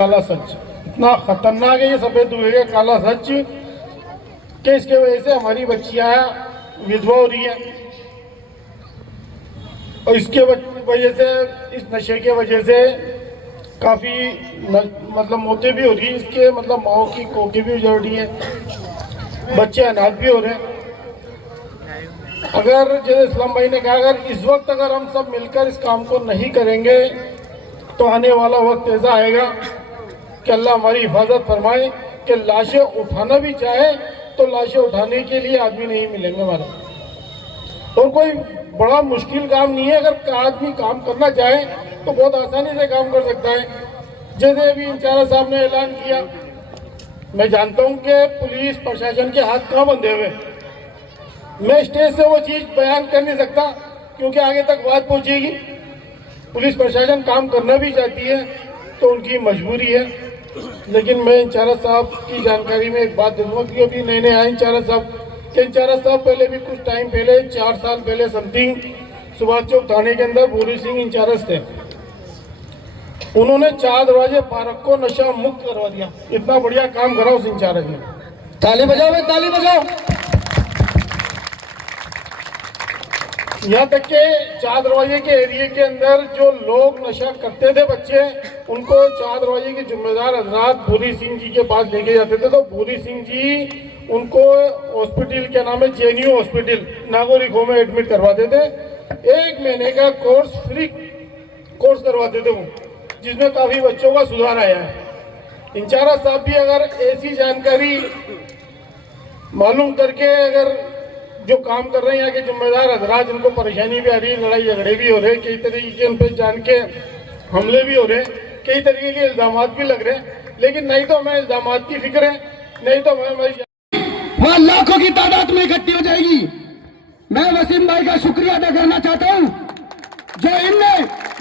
काला सच इतना खतरनाक है, ये सफेद हुए का काला सच कि इसके वजह से हमारी बच्चियां विधवा हो रही हैं और इसके वजह से, इस नशे के वजह से काफी मतलब मौतें भी हो रही है। इसके मतलब माओ की कोखें भी उजड़ रही है, बच्चे अनाथ भी हो रहे हैं। अगर जैसे इस्लाम भाई ने कहा, अगर इस वक्त अगर हम सब मिलकर इस काम को नहीं करेंगे तो आने वाला वक्त ऐसा आएगा कि अल्लाह हमारी हिफाजत फरमाए कि लाशें उठाना भी चाहे तो लाशें उठाने के लिए आदमी नहीं मिलेंगे हमारे। और कोई बड़ा मुश्किल काम नहीं है, अगर आदमी काम करना चाहे तो बहुत आसानी से काम कर सकता है। जैसे अभी इंचार्ज साहब ने ऐलान किया, मैं जानता हूं कि पुलिस प्रशासन के हाथ कहाँ बंधे हुए, मैं स्टेज से वो चीज बयान कर नहीं सकता क्योंकि आगे तक बात पहुंचेगी। पुलिस प्रशासन काम करना भी चाहती है तो उनकी मजबूरी है, लेकिन मैं इंचार्ज साहब की जानकारी में एक बात दे दूंगा कि अभी नए नए आए इंचार्ज साहब के, इंचार्ज साहब पहले भी कुछ टाइम पहले 4 साल पहले समथिंग सुभाष चौक थाने के अंदर भूरी सिंह इंचार्ज थे। उन्होंने 4 दरवाजे पार्क को नशा मुक्त करवा दिया। इतना बढ़िया काम करा उस इंचार्ज ने। ताली बजाओ भाई, ताली बजाओ। यहाँ तक के 4 दरवाजे के एरिया के अंदर जो लोग नशा करते थे बच्चे, उनको 4 दरवाजे के जिम्मेदार हजरात भूरी सिंह जी के पास लेके जाते थे, तो भूरी सिंह जी उनको हॉस्पिटल के नाम है जेएनयू हॉस्पिटल नागोरिको में एडमिट करवाते थे। 1 महीने का कोर्स, फ्री कोर्स करवाते थे वो, जिसमें काफी बच्चों का सुधार आया है। इंचार्ज साहब भी अगर ऐसी जानकारी मालूम करके अगर जो काम कर रहे हैं यहाँ के जिम्मेदार हजरात, जिनको परेशानी भी आ रही है, लड़ाई झगड़े भी हो रहे हैं, कई तरीके के उन पर जान के हमले भी हो रहे हैं, कई तरीके के इल्जाम भी लग रहे हैं, लेकिन नहीं तो हमें इल्जाम की फिक्र है, नहीं तो हमें वहाँ लाखों की तादाद में इकट्ठी हो जाएगी। मैं वसीम भाई का शुक्रिया अदा करना चाहता हूँ जो इनने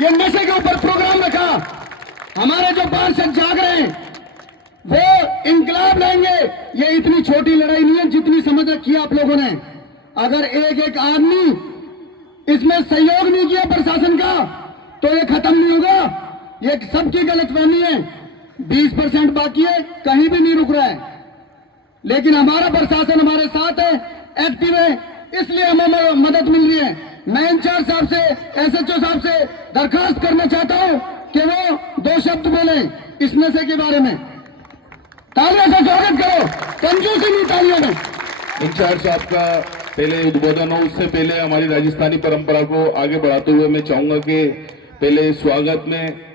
ये नशे के ऊपर प्रोग्राम रखा। हमारे जो पार्षद जाग रहे हैं वो इंकलाब लाएंगे। ये इतनी छोटी लड़ाई नहीं है जितनी समझ रखी है आप लोगों ने। अगर एक एक आदमी इसमें सहयोग नहीं किया प्रशासन का तो ये खत्म नहीं होगा। ये सबकी गलतफहमी है। 20% बाकी है, कहीं भी नहीं रुक रहा है, लेकिन हमारा प्रशासन हमारे साथ है, एक्टिव है, इसलिए हमें मदद मिल रही है। मैं इंचार्ज साहब से, एसएचओ साहब से दरखास्त करना चाहता हूं कि वो 2 शब्द बोले इस नशे के बारे में। तालियों से स्वागत करो, कंजूसी नहीं तालियों में। इंचार्ज साहब का पहले उद्बोधन हो, उससे पहले हमारी राजस्थानी परंपरा को आगे बढ़ाते हुए मैं चाहूंगा कि पहले स्वागत में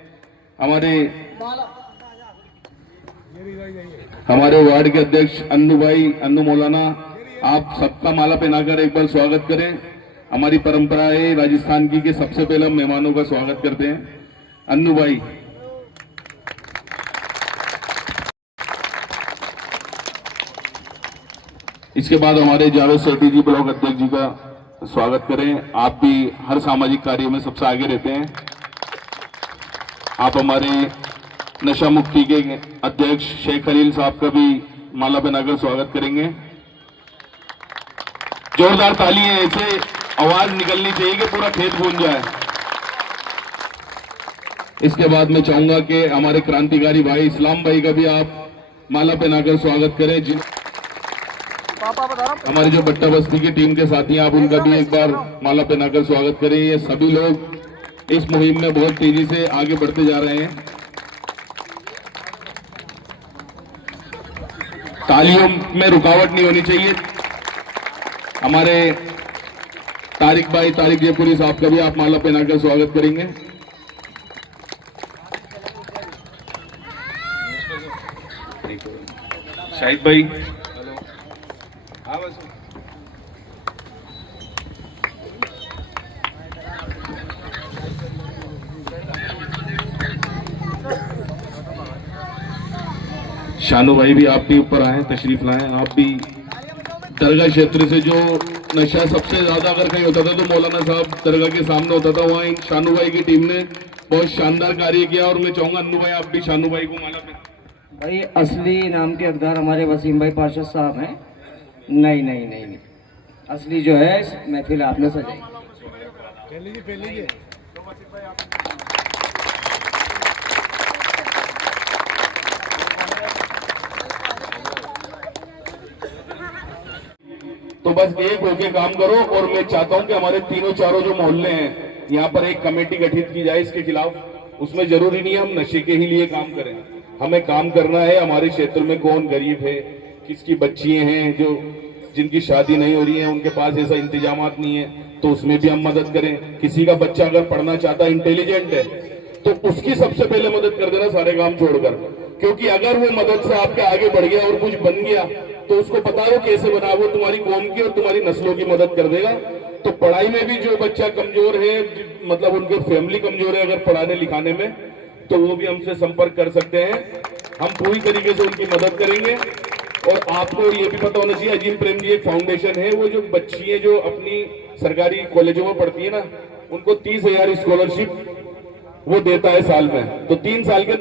हमारे वार्ड के अध्यक्ष अन्नू मौलाना, आप सबका माला पहनाकर एक बार स्वागत करें। हमारी परंपरा है राजस्थान की कि सबसे पहले हम मेहमानों का स्वागत करते हैं। अन्नू भाई, इसके बाद हमारे जावेद सेठी जी ब्लॉक अध्यक्ष जी का स्वागत करें। आप भी हर सामाजिक कार्य में सबसे आगे रहते हैं। आप हमारे नशा मुक्ति के अध्यक्ष शेख खलील साहब का भी माला पहनाकर स्वागत करेंगे। जोरदार ताली है, ऐसे आवाज निकलनी चाहिए कि पूरा खेत गूंज जाए। इसके बाद मैं चाहूंगा कि हमारे क्रांतिकारी भाई इस्लाम भाई का भी आप माला पहनाकर स्वागत करें। हमारी जो बट्टा बस्ती की टीम के साथी हैं, आप उनका भी एक बार माला पहनाकर स्वागत करें। ये सभी लोग इस मुहिम में बहुत तेजी से आगे बढ़ते जा रहे हैं। तालियों में रुकावट नहीं होनी चाहिए। हमारे तारिक जयपुरी साहब का भी आप माला पहनाकर स्वागत करेंगे। शाहिद भाई, शानू भाई भी आप भी ऊपर आए, तशरीफ लाएं। आप भी दरगाह क्षेत्र से, जो नशा सबसे ज्यादा अगर कहीं होता था तो मौलाना साहब दरगाह के सामने होता था, वहाँ शानू भाई की टीम ने बहुत शानदार कार्य किया। और मैं चाहूंगा अन्नू भाई, आप भी शानू भाई को माला पे। भाई असली इनाम के हकदार हमारे वसीम भाई पार्षद साहब हैं। नहीं, असली जो है महफिल आपने सजाई। तो बस एक होके काम करो। और मैं चाहता हूं कि हमारे तीनों चारों जो मोहल्ले हैं यहाँ पर एक कमेटी गठित की जाए इसके खिलाफ। उसमें जरूरी नहीं है हम नशे के ही लिए काम करें, हमें काम करना है हमारे क्षेत्र में कौन गरीब है, किसकी बच्चियां हैं जो जिनकी शादी नहीं हो रही है, उनके पास ऐसा इंतजामात नहीं है, तो उसमें भी हम मदद करें। किसी का बच्चा अगर पढ़ना चाहता है, इंटेलिजेंट है, तो उसकी सबसे पहले मदद कर देना सारे काम छोड़कर। क्योंकि अगर वो मदद से आपके आगे बढ़ गया और कुछ बन गया तो उसको पता है वो कैसे बना, वो तुम्हारी कौम की और तुम्हारी नस्लों की मदद कर देगा। तो पढ़ाई में भी जो बच्चा कमजोर है, मतलब उनके फैमिली कमजोर है अगर पढ़ाने लिखाने में, तो वो भी हमसे संपर्क कर सकते हैं, हम पूरी तरीके से उनकी मदद करेंगे। और आपको ये भी पता होना चाहिए, अजीम प्रेम जी एक फाउंडेशन है, वो जो बच्चियां जो अपनी सरकारी कॉलेजों में पढ़ती है ना, उनको 30,000 स्कॉलरशिप वो देता है साल में। तो 3 साल के